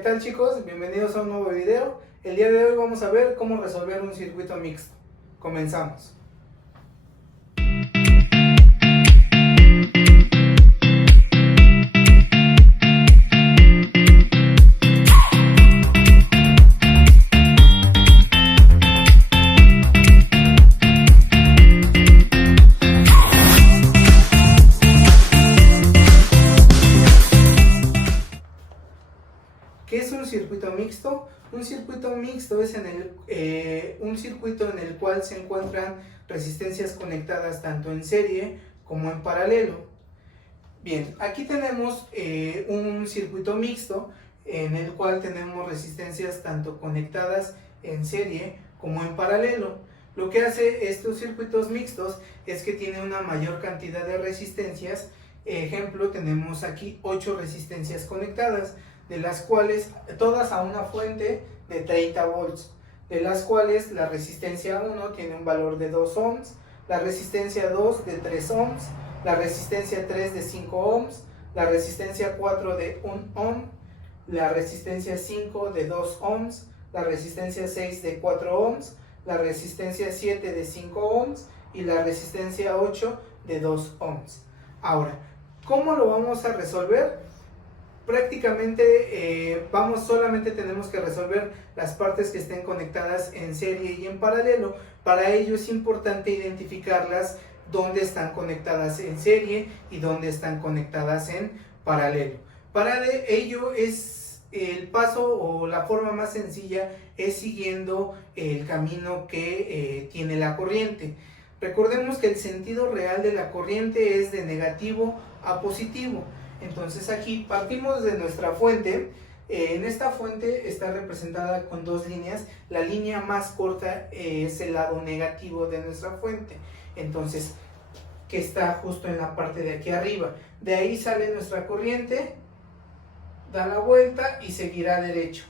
¿Qué tal, chicos? Bienvenidos a un nuevo video. El día de hoy vamos a ver cómo resolver un circuito mixto. Comenzamos. ¿Qué es un circuito mixto? Un circuito mixto es un circuito en el cual se encuentran resistencias conectadas tanto en serie como en paralelo. Bien, aquí tenemos un circuito mixto en el cual tenemos resistencias tanto conectadas en serie como en paralelo. Lo que hace estos circuitos mixtos es que tiene una mayor cantidad de resistencias. Ejemplo, tenemos aquí 8 resistencias conectadas, de las cuales todas a una fuente de 30 volts, de las cuales la resistencia 1 tiene un valor de 2 ohms, la resistencia 2 de 3 ohms, la resistencia 3 de 5 ohms, la resistencia 4 de 1 ohm, la resistencia 5 de 2 ohms, la resistencia 6 de 4 ohms, la resistencia 7 de 5 ohms y la resistencia 8 de 2 ohms. Ahora, ¿cómo lo vamos a resolver? Prácticamente solamente tenemos que resolver las partes que estén conectadas en serie y en paralelo. Para ello es importante identificarlas, dónde están conectadas en serie y dónde están conectadas en paralelo. Para ello es el paso o la forma más sencilla es siguiendo el camino que tiene la corriente. Recordemos que el sentido real de la corriente es de negativo a positivo. Entonces aquí partimos de nuestra fuente. En esta fuente está representada con dos líneas. La línea más corta es el lado negativo de nuestra fuente, entonces que está justo en la parte de aquí arriba. De ahí sale nuestra corriente, da la vuelta y seguirá derecho,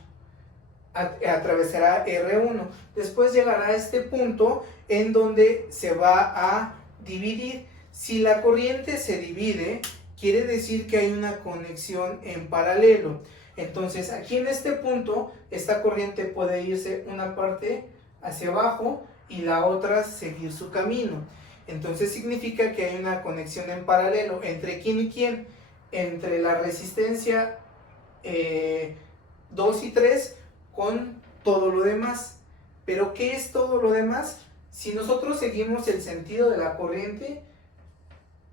atravesará R1. Después llegará a este punto en donde se va a dividir. Si la corriente se divide, quiere decir que hay una conexión en paralelo. Entonces aquí en este punto esta corriente puede irse una parte hacia abajo y la otra seguir su camino. Entonces significa que hay una conexión en paralelo. ¿Entre quién y quién? Entre la resistencia 2 y 3 con todo lo demás. ¿Pero qué es todo lo demás? Si nosotros seguimos el sentido de la corriente,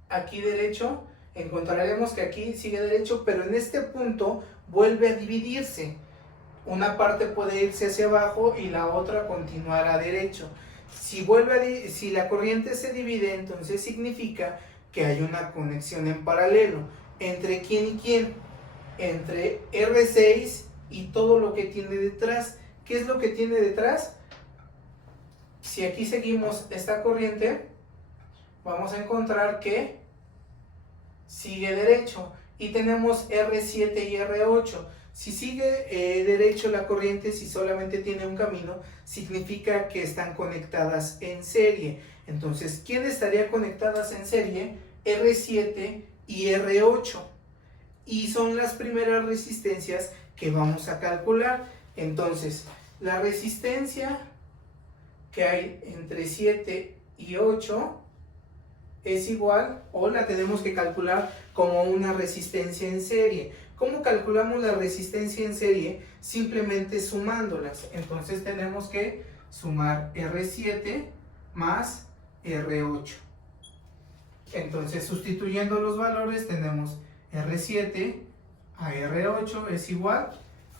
aquí derecho, encontraremos que aquí sigue derecho, pero en este punto vuelve a dividirse. Una parte puede irse hacia abajo y la otra continuará derecho. Si la corriente se divide, entonces significa que hay una conexión en paralelo. ¿Entre quién y quién? Entre R6 y todo lo que tiene detrás. ¿Qué es lo que tiene detrás? Si aquí seguimos esta corriente, vamos a encontrar que sigue derecho y tenemos R7 y R8. Si sigue derecho la corriente, si solamente tiene un camino, significa que están conectadas en serie. Entonces, ¿quién estaría conectadas en serie? R7 y R8. Y son las primeras resistencias que vamos a calcular. Entonces, la resistencia que hay entre 7 y 8 es igual, o la tenemos que calcular como una resistencia en serie. ¿Cómo calculamos la resistencia en serie? Simplemente sumándolas. Entonces tenemos que sumar R7 más R8. Entonces, sustituyendo los valores, tenemos R7 a R8 es igual.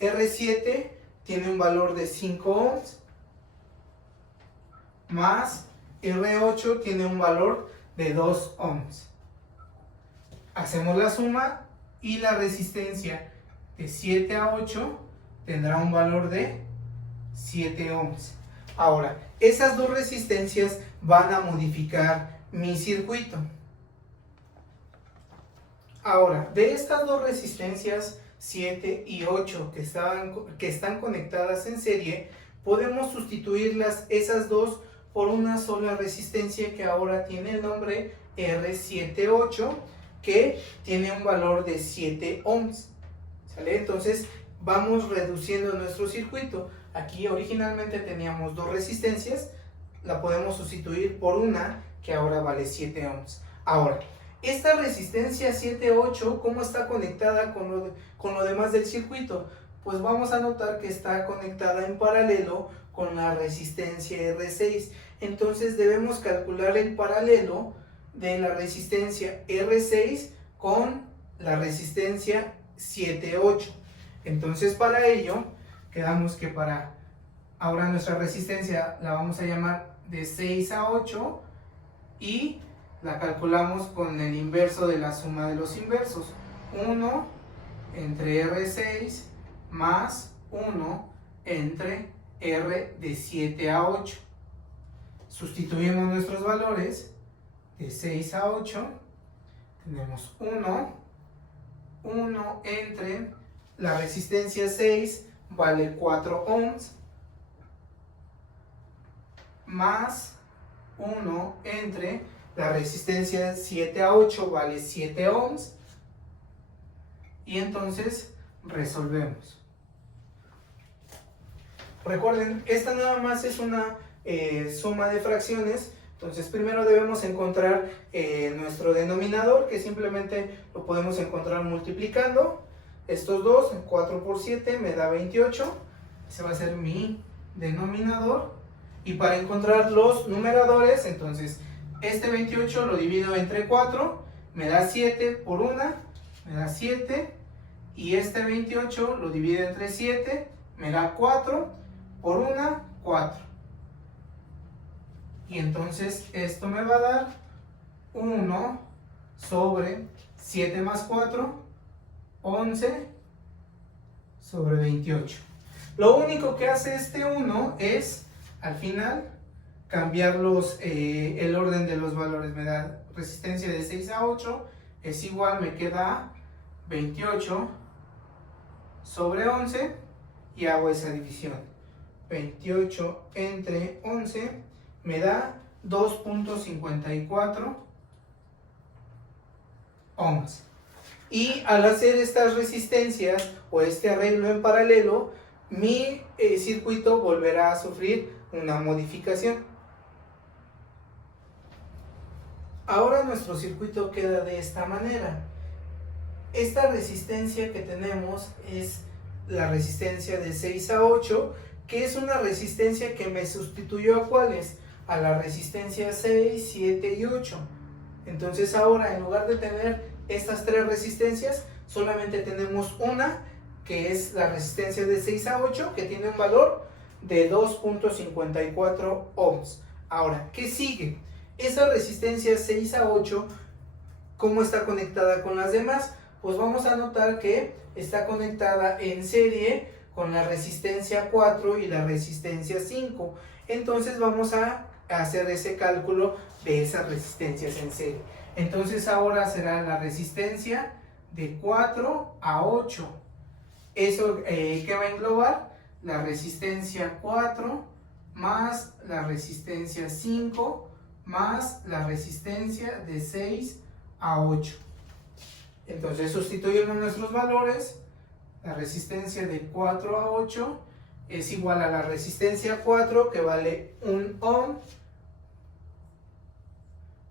R7 tiene un valor de 5 ohms más R8 tiene un valor de 2 ohms. Hacemos la suma y la resistencia de 7 a 8 tendrá un valor de 7 ohms. Ahora, esas dos resistencias van a modificar mi circuito. Ahora, de estas dos resistencias 7 y 8 que están conectadas en serie, podemos sustituirlas esas dos por una sola resistencia que ahora tiene el nombre R78, que tiene un valor de 7 ohms. ¿Sale? Entonces, vamos reduciendo nuestro circuito. Aquí originalmente teníamos dos resistencias, la podemos sustituir por una que ahora vale 7 ohms. Ahora, esta resistencia 7,8, ¿cómo está conectada con lo demás del circuito? Pues vamos a notar que está conectada en paralelo con la resistencia R6. Entonces debemos calcular el paralelo de la resistencia R6 con la resistencia 7,8. Entonces para ello, quedamos que para ahora nuestra resistencia la vamos a llamar de 6 a 8 y la calculamos con el inverso de la suma de los inversos. 1 entre R6 más 1 entre R de 7 a 8. Sustituimos nuestros valores de 6 a 8. Tenemos 1 entre la resistencia 6 vale 4 ohms más 1 entre la resistencia 7 a 8 vale 7 ohms, y entonces resolvemos. Recuerden, esta nada más es una suma de fracciones. Entonces primero debemos encontrar nuestro denominador, que simplemente lo podemos encontrar multiplicando estos dos. 4 por 7 me da 28, ese va a ser mi denominador. Y para encontrar los numeradores, entonces este 28 lo divido entre 4, me da 7 por 1, me da 7, y este 28 lo divido entre 7, me da 4 por 1, 4. Y entonces esto me va a dar 1 sobre 7 más 4, 11 sobre 28. Lo único que hace este 1 es, al final, cambiar el orden de los valores. Me da resistencia de 6 a 8, es igual, me queda 28 sobre 11, y hago esa división. 28 entre 11 me da 2.54 ohms. Y al hacer estas resistencias o este arreglo en paralelo, mi circuito volverá a sufrir una modificación. Ahora nuestro circuito queda de esta manera. Esta resistencia que tenemos es la resistencia de 6 a 8, que es una resistencia que me sustituyó a ¿cuáles? A la resistencia 6, 7 y 8. Entonces ahora, en lugar de tener estas tres resistencias, solamente tenemos una, que es la resistencia de 6 a 8, que tiene un valor de 2.54 ohms. Ahora, ¿qué sigue? Esa resistencia 6 a 8, ¿cómo está conectada con las demás? Pues vamos a notar que está conectada en serie con la resistencia 4 y la resistencia 5. Entonces vamos a hacer ese cálculo de esas resistencias en serie. Entonces ahora será la resistencia de 4 a 8. ¿Eso qué va a englobar? La resistencia 4 más la resistencia 5 más la resistencia de 6 a 8. Entonces sustituimos nuestros valores. La resistencia de 4 a 8 es igual a la resistencia 4, que vale 1 ohm,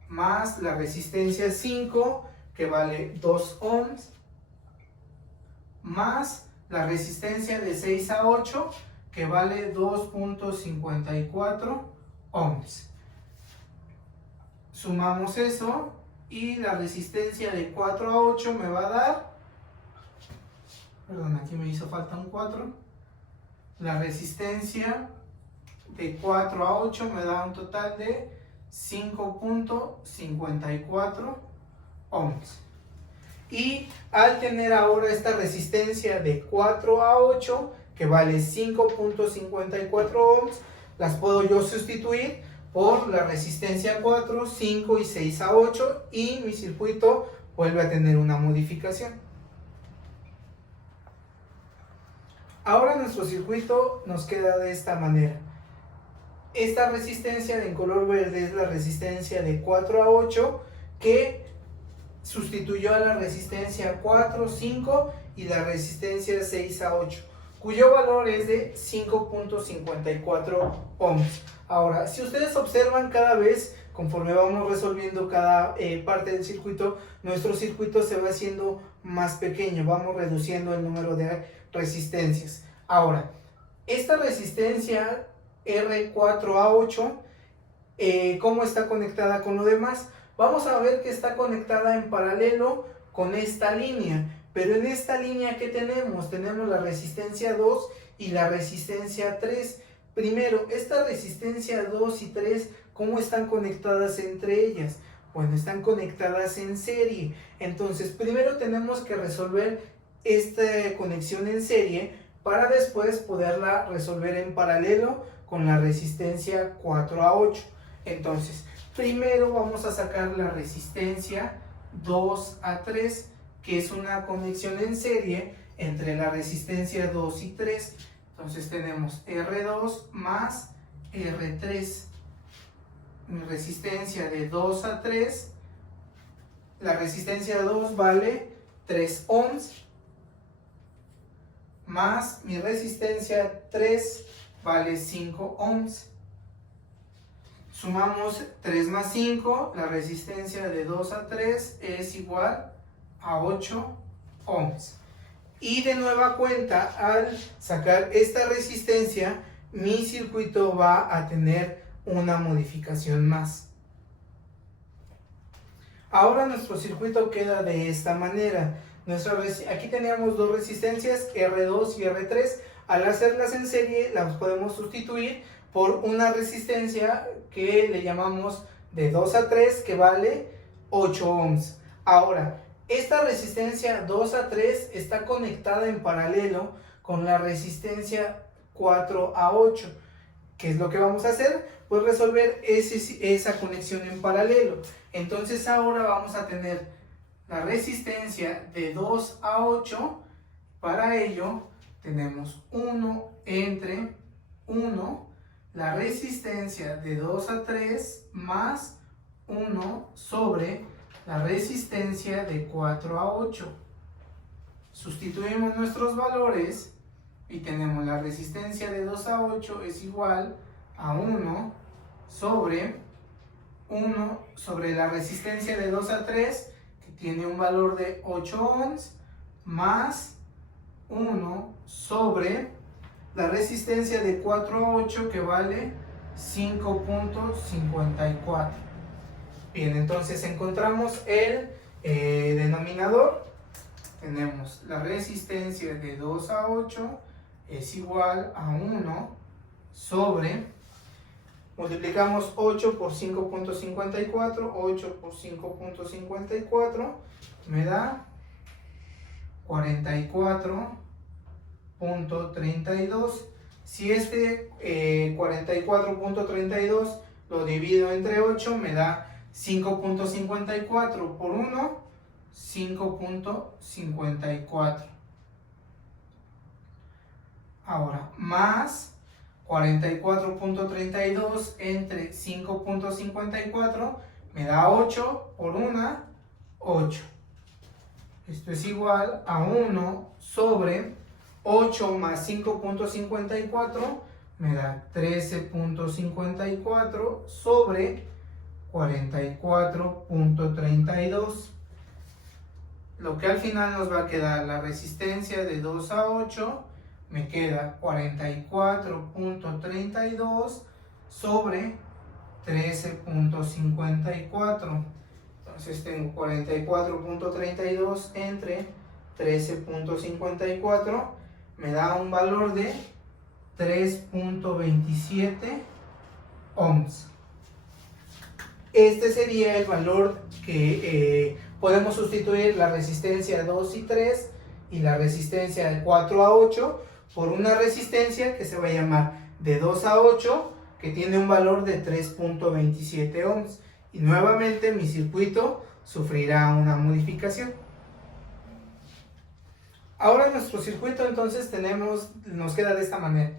más la resistencia 5, que vale 2 ohms, más la resistencia de 6 a 8, que vale 2.54 ohms. Sumamos eso y la resistencia de 4 a 8 me va a dar, perdón, aquí me hizo falta un 4. La resistencia de 4 a 8 me da un total de 5.54 ohms. Y al tener ahora esta resistencia de 4 a 8, que vale 5.54 ohms, las puedo yo sustituir por la resistencia 4, 5 y 6 a 8, y mi circuito vuelve a tener una modificación. Ahora nuestro circuito nos queda de esta manera. Esta resistencia en color verde es la resistencia de 4 a 8, que sustituyó a la resistencia 4, 5 y la resistencia 6 a 8, cuyo valor es de 5.54 ohms. Ahora, si ustedes observan, cada vez conforme vamos resolviendo cada parte del circuito, nuestro circuito se va haciendo más pequeño, vamos reduciendo el número de resistencias. Ahora, esta resistencia R4A8, ¿cómo está conectada con lo demás? Vamos a ver que está conectada en paralelo con esta línea, pero en esta línea ¿qué tenemos? Tenemos la resistencia 2 y la resistencia 3. Primero, esta resistencia 2 y 3, ¿cómo están conectadas entre ellas? Bueno, están conectadas en serie. Entonces, primero tenemos que resolver esta conexión en serie para después poderla resolver en paralelo con la resistencia 4A8. Entonces, primero vamos a sacar la resistencia 2A3, que es una conexión en serie entre la resistencia 2 y 3. Entonces tenemos R2 más R3. Mi resistencia de 2 a 3, la resistencia 2 vale 3 ohms, más mi resistencia 3 vale 5 ohms. Sumamos 3 más 5, la resistencia de 2 a 3 es igual a 8 ohms. Y de nueva cuenta, al sacar esta resistencia, mi circuito va a tener una modificación más. Ahora nuestro circuito queda de esta manera. Aquí teníamos dos resistencias, R2 y R3. Al hacerlas en serie, las podemos sustituir por una resistencia que le llamamos de 2 a 3, que vale 8 ohms. Ahora, esta resistencia 2 a 3 está conectada en paralelo con la resistencia 4 a 8. ¿Qué es lo que vamos a hacer? Pues resolver esa conexión en paralelo. Entonces ahora vamos a tener la resistencia de 2 a 8. Para ello tenemos 1 entre 1, la resistencia de 2 a 3 más 1 sobre la resistencia de 4 a 8. Sustituimos nuestros valores y tenemos la resistencia de 2 a 8 es igual a 1 sobre la resistencia de 2 a 3, que tiene un valor de 8 ohms, más 1 sobre la resistencia de 4 a 8, que vale 5.54. Bien, entonces encontramos el denominador. Tenemos la resistencia de 2 a 8 es igual a 1 sobre, multiplicamos 8 por 5.54, 8 por 5.54 me da 44.32. Si este 44.32 lo divido entre 8, me da 5.54 por 1, 5.54. Ahora, más 44.32 entre 5.54 me da 8 por 1, 8. Esto es igual a 1 sobre 8 más 5.54 me da 13.54 sobre 44.32. Lo que al final nos va a quedar la resistencia de 2 a 8, me queda 44.32 sobre 13.54. Entonces tengo 44.32 entre 13.54, me da un valor de 3.27 ohms. Este sería el valor que podemos sustituir la resistencia 2 y 3 y la resistencia de 4 a 8 por una resistencia que se va a llamar de 2 a 8, que tiene un valor de 3.27 ohms. Y nuevamente mi circuito sufrirá una modificación. Ahora nuestro circuito entonces nos queda de esta manera.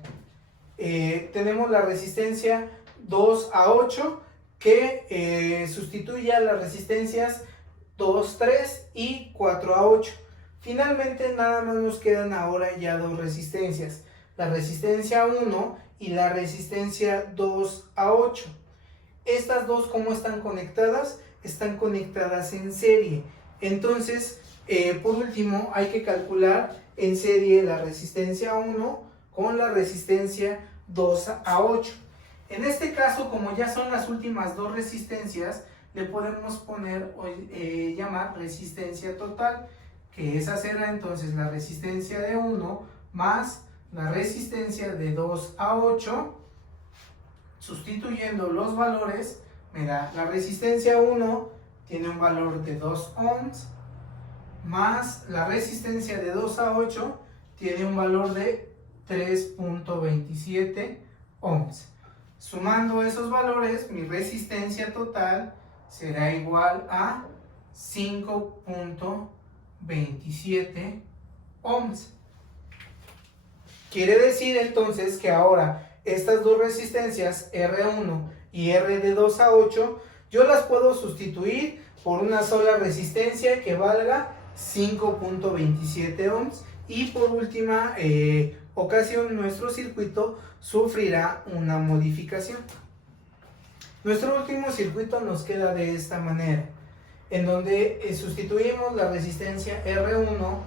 Tenemos la resistencia 2 a 8 que sustituye a las resistencias 2, 3 y 4 a 8. Finalmente nada más nos quedan ahora ya dos resistencias, la resistencia 1 y la resistencia 2 a 8. Estas dos, ¿cómo están conectadas? Están conectadas en serie. Entonces, por último, hay que calcular en serie la resistencia 1 con la resistencia 2 a 8. En este caso, como ya son las últimas dos resistencias, le podemos poner llamar resistencia total, que esa será entonces la resistencia de 1 más la resistencia de 2 a 8. Sustituyendo los valores, me da la resistencia 1 tiene un valor de 2 ohms, más la resistencia de 2 a 8 tiene un valor de 3.27 ohms. Sumando esos valores, mi resistencia total será igual a 5.27 ohms. Quiere decir entonces que ahora estas dos resistencias R1 y R de 2 a 8 yo las puedo sustituir por una sola resistencia que valga 5.27 ohms, y por última ocasión nuestro circuito sufrirá una modificación. Nuestro último circuito nos queda de esta manera, en donde sustituimos la resistencia R1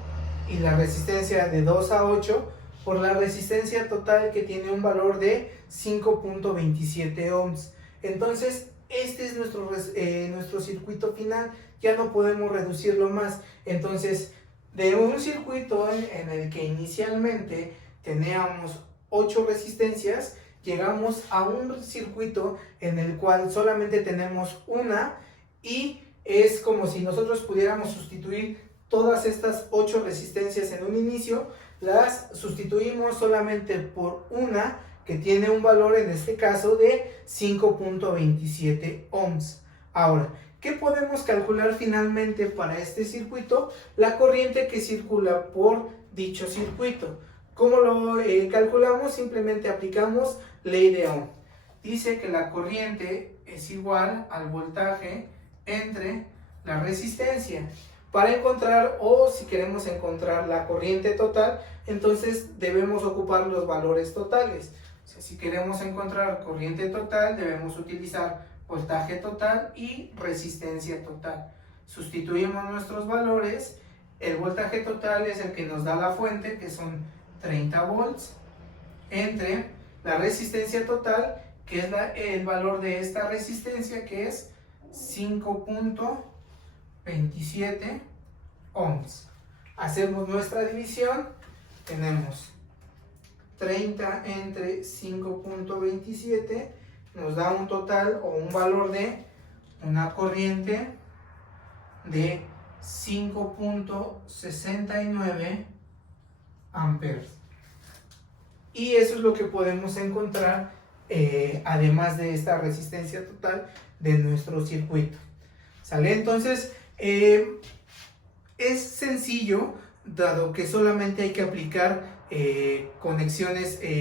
y la resistencia de 2 a 8 por la resistencia total, que tiene un valor de 5.27 ohms. Entonces este es nuestro circuito final, ya no podemos reducirlo más. Entonces, de un circuito en el que inicialmente teníamos 8 resistencias, llegamos a un circuito en el cual solamente tenemos una, y es como si nosotros pudiéramos sustituir todas estas 8 resistencias en un inicio, las sustituimos solamente por una que tiene un valor en este caso de 5.27 ohms. Ahora, ¿qué podemos calcular finalmente para este circuito? La corriente que circula por dicho circuito. ¿Cómo lo calculamos? Simplemente aplicamos ley de Ohm. Dice que la corriente es igual al voltaje entre la resistencia. Para encontrar, o si queremos encontrar la corriente total, entonces debemos ocupar los valores totales. O sea, si queremos encontrar corriente total, debemos utilizar voltaje total y resistencia total. Sustituimos nuestros valores. El voltaje total es el que nos da la fuente, que son 30 volts, entre la resistencia total, que es el valor de esta resistencia, que es 5.27 ohms. Hacemos nuestra división, tenemos 30 entre 5.27, nos da un total o un valor de una corriente de 5.69 amperes. Y eso es lo que podemos encontrar además de esta resistencia total de nuestro circuito. ¿Sale? Entonces es sencillo, dado que solamente hay que aplicar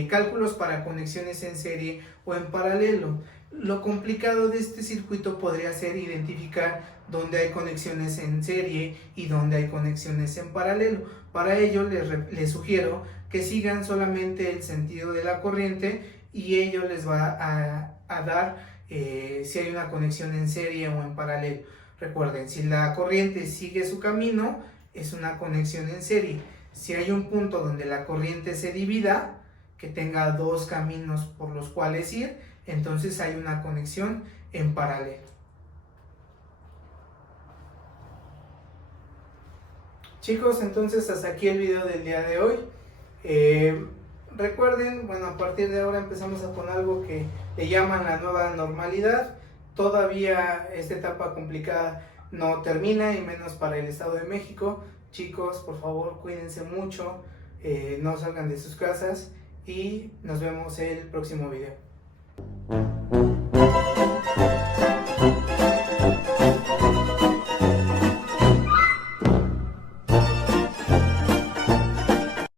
cálculos para conexiones en serie o en paralelo. Lo complicado de este circuito podría ser identificar dónde hay conexiones en serie y dónde hay conexiones en paralelo. Para ello les sugiero que sigan solamente el sentido de la corriente, y ello les va a dar si hay una conexión en serie o en paralelo. Recuerden, si la corriente sigue su camino, es una conexión en serie. Si hay un punto donde la corriente se divida, que tenga dos caminos por los cuales ir, entonces hay una conexión en paralelo. Chicos, entonces hasta aquí el video del día de hoy. Recuerden, bueno, a partir de ahora empezamos con algo que le llaman la nueva normalidad. Todavía esta etapa complicada no termina, y menos para el Estado de México. Chicos, por favor, cuídense mucho, no salgan de sus casas, y nos vemos el próximo video.